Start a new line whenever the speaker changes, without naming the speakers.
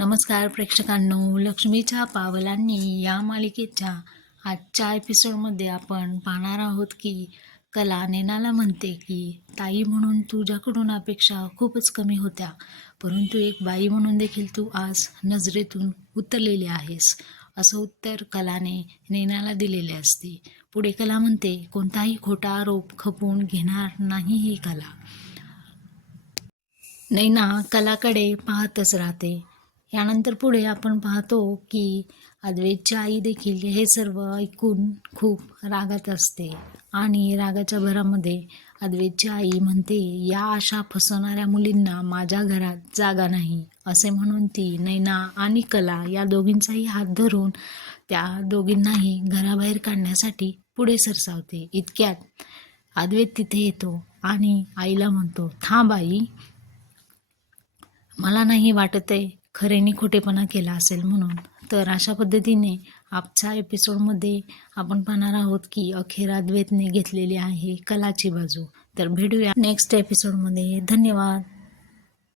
नमस्कार प्रेक्षकांनो लक्ष्मीच्या पावलांनी या मालिकेच्या आजच्या एपिसोडमध्ये आपण पाहणार आहोत की कला नेनाला म्हणते की ताई म्हणून तुझ्याकडून अपेक्षा खूपच कमी होत्या. परंतु एक बाई म्हणून देखील तू आज नजरेतून उतरलेली आहेस. असं उत्तर कलाने नेनाला दिलेले असते. पुढे कला म्हणते कोणताही खोटा आरोप खपवून घेणार नाही ही कला. नैना कलाकडे पाहतच राहते. यानंतर पुढे आपण पाहतो की अद्वैतची आई देखील हे सर्व ऐकून खूप रागात असते. आणि रागाच्या भरामध्ये अद्वैतची आई म्हणते या अशा फसवणाऱ्या मुलींना माझ्या घरात जागा नाही. असे म्हणून ती नैना आणि कला या दोघींचाही हात धरून त्या दोघींनाही घराबाहेर काढण्यासाठी पुढे सरसावते. इतक्यात अद्वैत तिथे येतो आणि आईला म्हणतो थांब आई मला नाही वाटत आहे खरेने खोटेपणा केला असेल म्हणून. तर अशा पद्धतीने आजच्या एपिसोडमध्ये आपण पाहणार आहोत की अखेर अद्वैतने घेतलेली आहे कलाची बाजू. तर भेटूया नेक्स्ट एपिसोडमध्ये धन्यवाद.